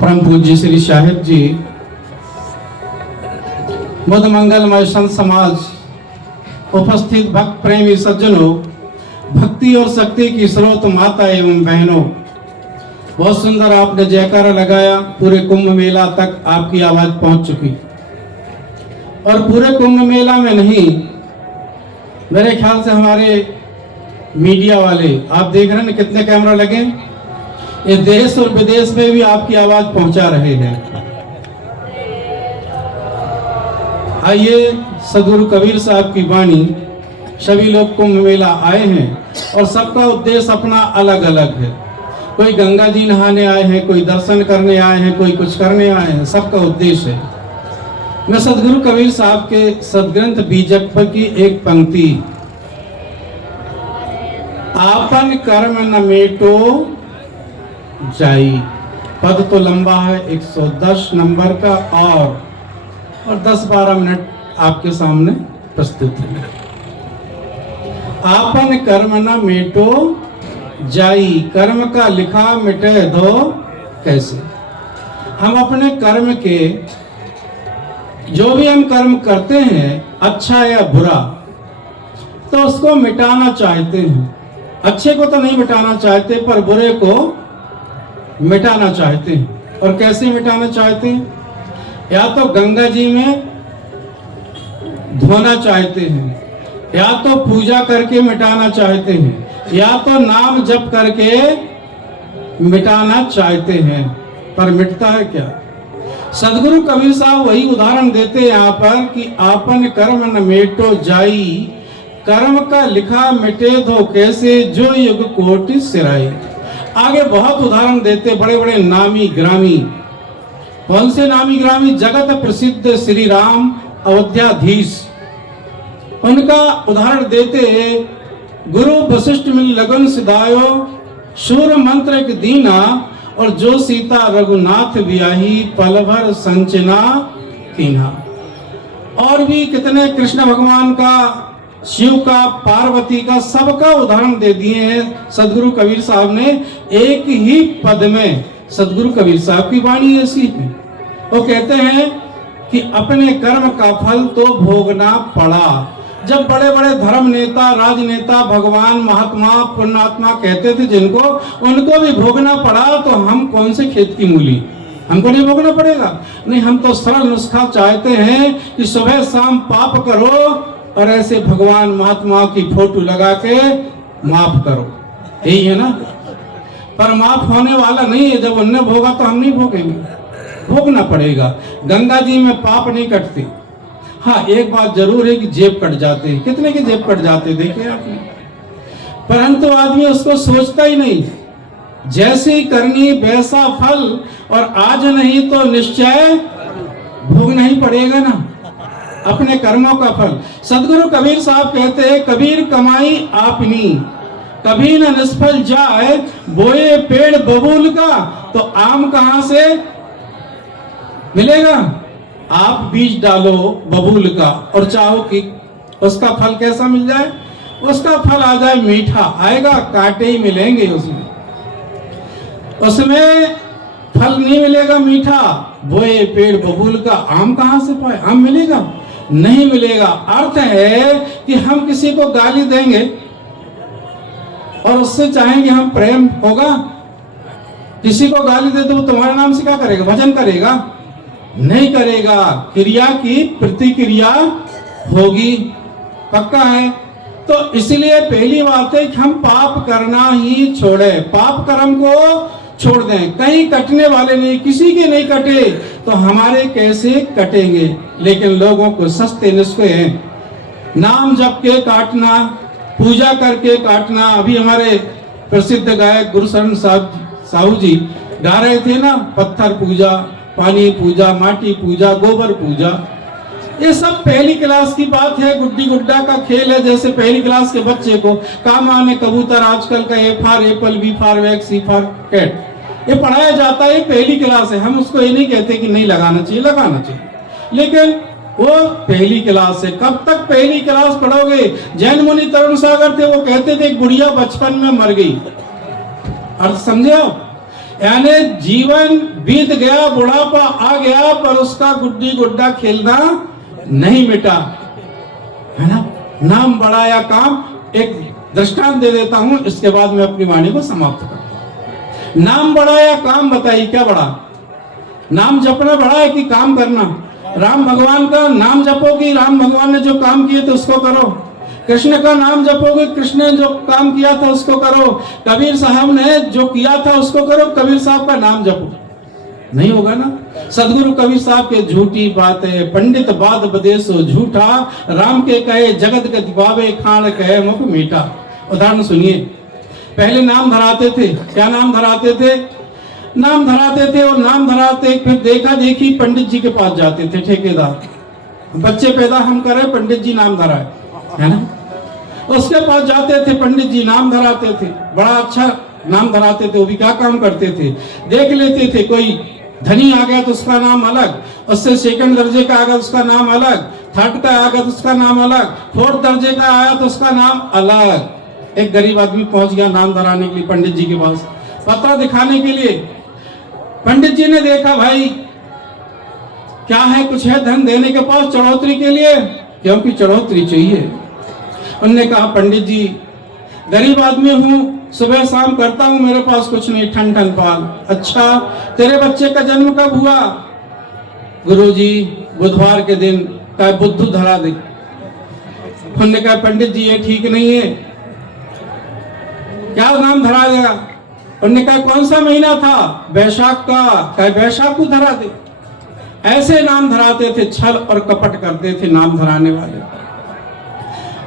परम पूज्य श्री साहिब जी, बुद्ध मंगलमय संत समाज, उपस्थित भक्त प्रेमी सज्जनों, भक्ति और शक्ति की स्रोत माता एवं बहनों, बहुत सुंदर आपने जयकारा लगाया। पूरे कुंभ मेला तक आपकी आवाज पहुंच चुकी और पूरे कुंभ मेला में नहीं, मेरे ख्याल से हमारे मीडिया वाले, आप देख रहे हैं कितने कैमरा लगे, ये देश और विदेश में भी आपकी आवाज पहुंचा रहे हैं। आइए सदगुरु कबीर साहब की वाणी, सभी लोग कुंभ मेला आए हैं और सबका उद्देश्य अपना अलग अलग है। कोई गंगा जी नहाने आए हैं, कोई दर्शन करने आए हैं, कोई कुछ करने आए हैं, सबका उद्देश्य है। मैं सदगुरु कबीर साहब के सदग्रंथ बीजक की एक पंक्ति, आपन कर्म न मेटो जाई, पद तो लंबा है 110 नंबर का और 10-12 मिनट आपके सामने प्रस्तुत है। आपन कर्म न मेटो जाई, कर्म का लिखा मिटे दो कैसे। हम अपने कर्म के, जो भी हम कर्म करते हैं अच्छा या बुरा, तो उसको मिटाना चाहते हैं। अच्छे को तो नहीं मिटाना चाहते, पर बुरे को मिटाना चाहते हैं। और कैसे मिटाना चाहते हैं? या तो गंगा जी में धोना चाहते हैं, या तो पूजा करके मिटाना चाहते हैं, या तो नाम जप करके मिटाना चाहते हैं। पर मिटता है क्या? सदगुरु कबीर साहब वही उदाहरण देते हैं यहाँ पर कि आपन कर्म न मेटो जाई, कर्म का लिखा मिटे दो कैसे, जो युग कोटि सिराई। आगे बहुत उदाहरण देते, बड़े बड़े नामी ग्रामी। कौन से नामी ग्रामी? जगत प्रसिद्ध श्री राम अयोध्याधीश, उनका उदाहरण देते, गुरु वशिष्ठ मिल लगन सिधायो, शूर मंत्र एक दीना, और जो सीता रघुनाथ ब्याही, पल भर संचना कीना। और भी कितने, कृष्ण भगवान का, शिव का, पार्वती का, सबका उदाहरण दे दिए हैं सदगुरु कबीर साहब ने एक ही पद में। सदगुरु कबीर साहब की वाणी ऐसी है, वो कहते हैं कि अपने कर्म का फल तो भोगना पड़ा। जब बड़े बड़े धर्म नेता, राजनेता, भगवान, महात्मा, पुण्यात्मा कहते थे जिनको, उनको भी भोगना पड़ा, तो हम कौन से खेत की मूली, हमको नहीं भोगना पड़ेगा? नहीं, हम तो सरल नुस्खा चाहते हैं कि सुबह शाम पाप करो और ऐसे भगवान महात्मा की फोटो लगा के माफ करो, यही है ना। पर माफ होने वाला नहीं है, जब उनने भोगा तो हम नहीं भोगेंगे, भोगना पड़ेगा। गंगा जी में पाप नहीं कटते। हाँ, एक बात जरूर है कि जेब कट जाते हैं, कितने के जेब कट जाते देखे आपने, परंतु आदमी उसको सोचता ही नहीं। जैसी करनी वैसा फल, और आज नहीं तो निश्चय भोगना ही पड़ेगा ना अपने कर्मों का फल। सदगुरु कबीर साहब कहते हैं, कबीर कमाई आपनी, कभी न निष्फल जाए, बोए पेड़ बबूल का, तो आम कहां से मिलेगा? आप बीज डालो बबूल का और चाहो कि उसका फल कैसा मिल जाए, उसका फल आ जाए मीठा, आएगा, कांटे ही मिलेंगे उसमें फल नहीं मिलेगा मीठा। बोए पेड़ बबूल का, आम कहां से पाए? आम मिलेगा? नहीं मिलेगा। अर्थ है कि हम किसी को गाली देंगे और उससे चाहेंगे हम प्रेम होगा? किसी को गाली दे दो, तुम्हारे नाम से क्या करेगा? भजन करेगा? नहीं करेगा। क्रिया की प्रतिक्रिया होगी, पक्का है। तो इसलिए पहली बात है कि हम पाप करना ही छोड़े, पाप कर्म को छोड़ दें। कहीं कटने वाले नहीं, किसी के नहीं कटे तो हमारे कैसे कटेंगे? लेकिन लोगों को सस्ते नुस्खे हैं, नाम जप के काटना, पूजा करके काटना। अभी हमारे प्रसिद्ध गायक गुरुशरण साहू जी गा रहे थे ना, पत्थर पूजा, पानी पूजा, माटी पूजा, गोबर पूजा। ये सब पहली क्लास की बात है, गुड्डी गुड्डा का खेल है। जैसे पहली क्लास के बच्चे को काम आने कबूतर, आजकल का A for apple, B for wax, C for cat, ये पढ़ाया जाता है, पहली क्लास है। हम उसको ये नहीं कहते कि नहीं लगाना चाहिए, लगाना चाहिए, लेकिन वो पहली क्लास है। कब तक पहली क्लास पढ़ोगे? जैन मुनि तरुण सागर थे, वो कहते थे गुड़िया बचपन में मर गई। अर्थ समझे आप? यानी जीवन बीत गया, बुढ़ापा आ गया, पर उसका गुड्डी गुड्डा खेलना नहीं मिटा, है ना। नाम बड़ा या काम, एक दृष्टांत दे देता हूं, इसके बाद मैं अपनी वाणी को समाप्त करता हूं। नाम बड़ा या काम, बताइए क्या बड़ा? नाम जपना बड़ा है कि काम करना? राम भगवान का नाम जपोगे, राम भगवान ने जो काम किए थे उसको करो। कृष्ण का नाम जपोगे, कृष्ण ने जो काम किया था उसको करो। कबीर साहब ने जो किया था उसको करो, कबीर साहब का नाम जपो। नहीं होगा ना। सदगुरु कबीर साहब के झूठी बातें, पंडित बात बदेसो झूठा, राम के कहे जगत के दिवावे, खान कहे मुख मीठा। उदाहरण सुनिए, पहले नाम धराते थे। क्या नाम धराते थे? नाम धराते थे, और नाम धराते फिर देखा देखी पंडित जी के पास जाते थे, ठेकेदार। बच्चे पैदा हम करें, पंडित जी नाम धराए, है ना। उसके पास जाते थे, पंडित जी नाम धराते थे, बड़ा अच्छा नाम धराते थे। वो भी क्या काम करते थे, देख लेते थे, कोई धनी आ गया तो उसका नाम अलग, उससे सेकंड दर्जे का आ गया तो उसका नाम अलग, थर्ड का आ गया तो उसका नाम अलग, फोर्थ दर्जे का आया तो उसका नाम अलग। एक गरीब आदमी पहुंच गया नाम धराने के लिए पंडित जी के पास, पत्र दिखाने के लिए। पंडित जी ने देखा, भाई क्या है, कुछ है धन देने के पास चढ़ोतरी के लिए? क्योंकि चढ़ोतरी चाहिए। उन्होंने कहा, पंडित जी गरीब आदमी हूं, सुबह शाम करता हूं, मेरे पास कुछ नहीं, ठन ठन पाल। अच्छा, तेरे बच्चे का जन्म कब हुआ? गुरुजी बुधवार के दिन। कहा बुद्धू धरा दे। उन्होंने कहा, पंडित जी ये ठीक नहीं है, क्या नाम धरा देगा? उन्होंने कहा, कौन सा महीना था? बैशाख का। कहा बैशाख को धरा दे। ऐसे नाम धराते थे, छल और कपट करते थे नाम धराने वाले।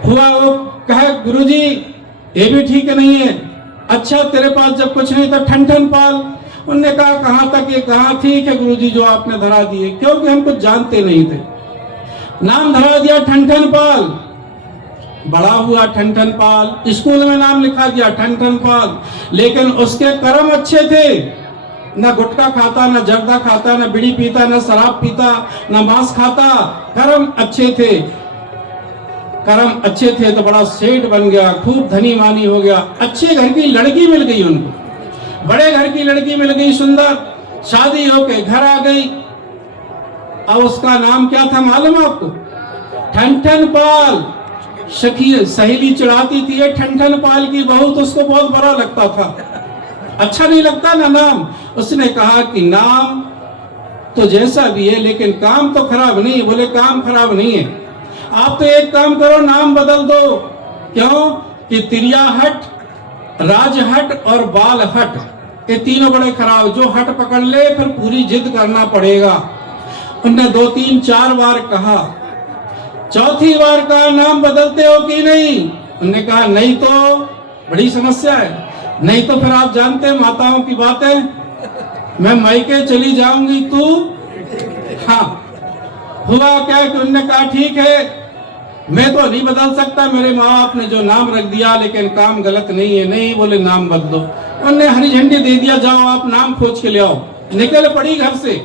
हुआ वो कहे, गुरुजी ये भी ठीक नहीं है। अच्छा, तेरे पास जब कुछ नहीं था, ठन ठन पाल। उन्होंने कहा, कहां तक ये? कहा ठीक है गुरुजी जो आपने धरा दिए, क्योंकि हम कुछ जानते नहीं थे। नाम धरा दिया ठन ठन पाल, बड़ा हुआ ठन ठन पाल, स्कूल में नाम लिखा दिया ठन ठन पाल। लेकिन उसके कर्म अच्छे थे, न गुटखा खाता, न जर्दा खाता, न बीड़ी पीता, न शराब पीता, न मांस खाता। कर्म अच्छे थे, कर्म अच्छे थे तो बड़ा सेठ बन गया, खूब धनी मानी हो गया। अच्छे घर की लड़की मिल गई उनको, बड़े घर की लड़की मिल गई, सुंदर, शादी होके घर आ गई। अब उसका नाम क्या था मालूम आपको? ठन ठन पाल। सहेली चिढ़ाती थी, ये ठन ठन पाल की बहू, तो उसको बहुत बुरा लगता था, अच्छा नहीं लगता ना नाम। उसने कहा कि नाम तो जैसा भी है, लेकिन काम तो खराब नहीं है। बोले काम खराब नहीं है, आप तो एक काम करो, नाम बदल दो। क्यों? कि तिरिया हट, राज हट और बाल हट, ये तीनों बड़े खराब। जो हट पकड़ ले फिर पूरी जिद करना पड़ेगा। उन्होंने 2 3 4 बार कहा, चौथी बार कहा, नाम बदलते हो कि नहीं? उन्होंने कहा नहीं तो बड़ी समस्या है। नहीं तो फिर आप जानते हैं माताओं की बातें, मैं मायके चली जाऊंगी तू। हाँ, हुआ क्या कि उन्होंने कहा ठीक है, मैं तो नहीं बदल सकता, मेरे माँ बाप ने जो नाम रख दिया, लेकिन काम गलत नहीं है। नहीं, बोले नाम बदलो। उन्होंने हरी झंडी दे दिया, जाओ आप नाम खोज के ले आओ। निकल पड़ी घर से,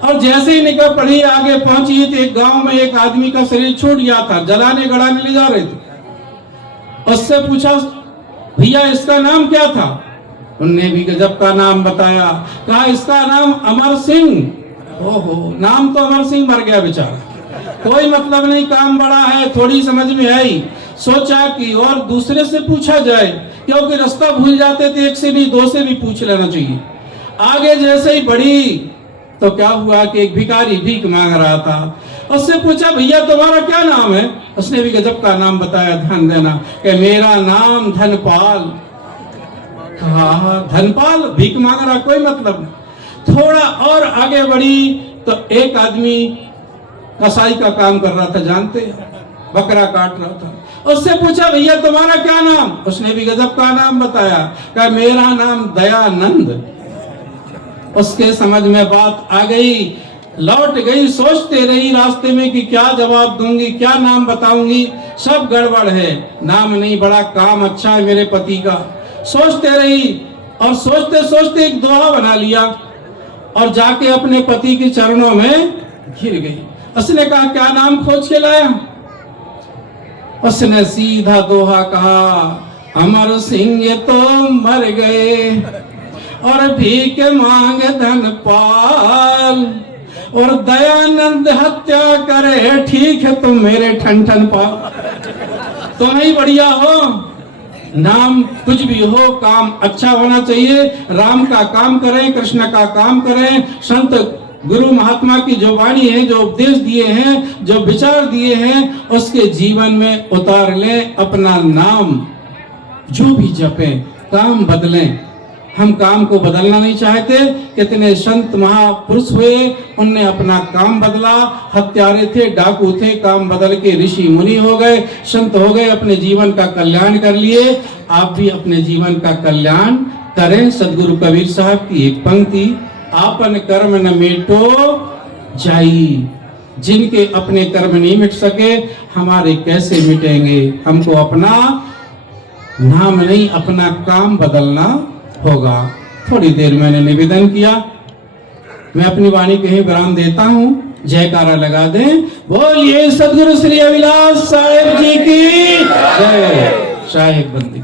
और जैसे ही निकल पड़ी आगे पहुंची तो एक गांव में एक आदमी का शरीर छूट गया था, जलाने गड़ाने ले जा रहे थे। उससे पूछा, भैया इसका नाम क्या था? उनने भी गजब का नाम बताया। कहा इसका नाम अमर सिंह। ओहो, नाम तो अमर सिंह, मर गया बेचारा, कोई मतलब नहीं, काम बड़ा है, थोड़ी समझ में आई। सोचा कि और दूसरे से पूछा जाए, क्योंकि रास्ता भूल जाते थे, एक से नहीं 2 से भी पूछ लेना चाहिए। आगे जैसे ही बढ़ी तो क्या हुआ कि एक भिखारी भीख मांग रहा था। उससे पूछा, भैया तुम्हारा क्या नाम है? उसने भी गजब का नाम बताया, ध्यान देना, कि मेरा नाम धनपाल। कहा धनपाल, भीख मांग रहा, कोई मतलब नहीं। थोड़ा और आगे बढ़ी तो एक आदमी कसाई का काम कर रहा था, जानते हैं, बकरा काट रहा था। उससे पूछा, भैया तुम्हारा क्या नाम? उसने भी गजब का नाम बताया, कहा मेरा नाम दयानंद। उसके समझ में बात आ गई, लौट गई, सोचते रही रास्ते में कि क्या जवाब दूंगी, क्या नाम बताऊंगी, सब गड़बड़ है, नाम नहीं, बड़ा काम अच्छा है मेरे पति का। सोचते रही और सोचते सोचते एक दोहा बना लिया और जाके अपने पति के चरणों में गिर गई। उसने कहा, क्या नाम खोज के लाया? उसने सीधा दोहा कहा, अमर सिंह ये तो मर गए, और भीख मांगे धन पाल, और दयानंद हत्या करे, ठीक है तुम मेरे ठन ठन पाल। तुम ही बढ़िया हो, नाम कुछ भी हो, काम अच्छा होना चाहिए। राम का काम करें, कृष्ण का काम करें, संत गुरु महात्मा की जो वाणी है, जो उपदेश दिए हैं, जो विचार दिए हैं, उसके जीवन में उतार लें। अपना नाम जो भी जपें, काम बदलें। हम काम को बदलना नहीं चाहते। कितने संत महापुरुष हुए, उनने अपना काम बदला। हत्यारे थे, डाकू थे, काम बदल के ऋषि मुनि हो गए, संत हो गए, अपने जीवन का कल्याण कर लिए। आप भी अपने जीवन का कल्याण करें। सदगुरु कबीर साहब की एक पंक्ति, आपन कर्म न मिटो जाई। जिनके अपने कर्म नहीं मिट सके, हमारे कैसे मिटेंगे। हमको अपना नाम नहीं, अपना काम बदलना होगा। थोड़ी देर मैंने निवेदन किया, मैं अपनी वाणी कहीं विराम देता हूं। जयकारा लगा दें, बोलिए सदगुरु श्री अविलास साहेब जी की जय। साहेब बंदी।